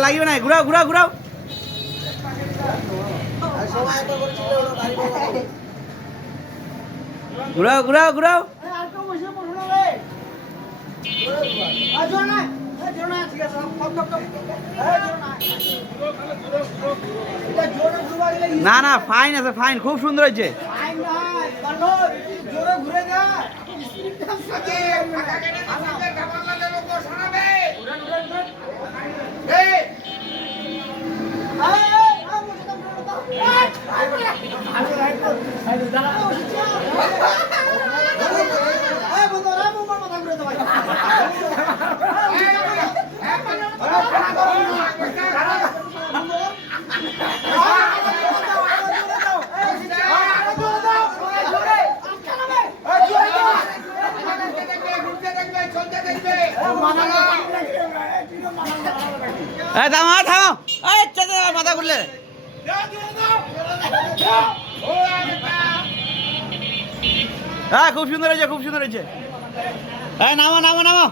লাগবে না ঘুরাও ঘুরাও ঘুরাও ঘুরাও ঘুরাও ঘুরাও না না ফাইন আছে ফাইন খুব সুন্দর হয়েছে থামো থামো মাথা ঘুরলে হ্যাঁ খুব সুন্দর হয়েছে খুব সুন্দর হয়েছে হ্যাঁ নামো নামো নামো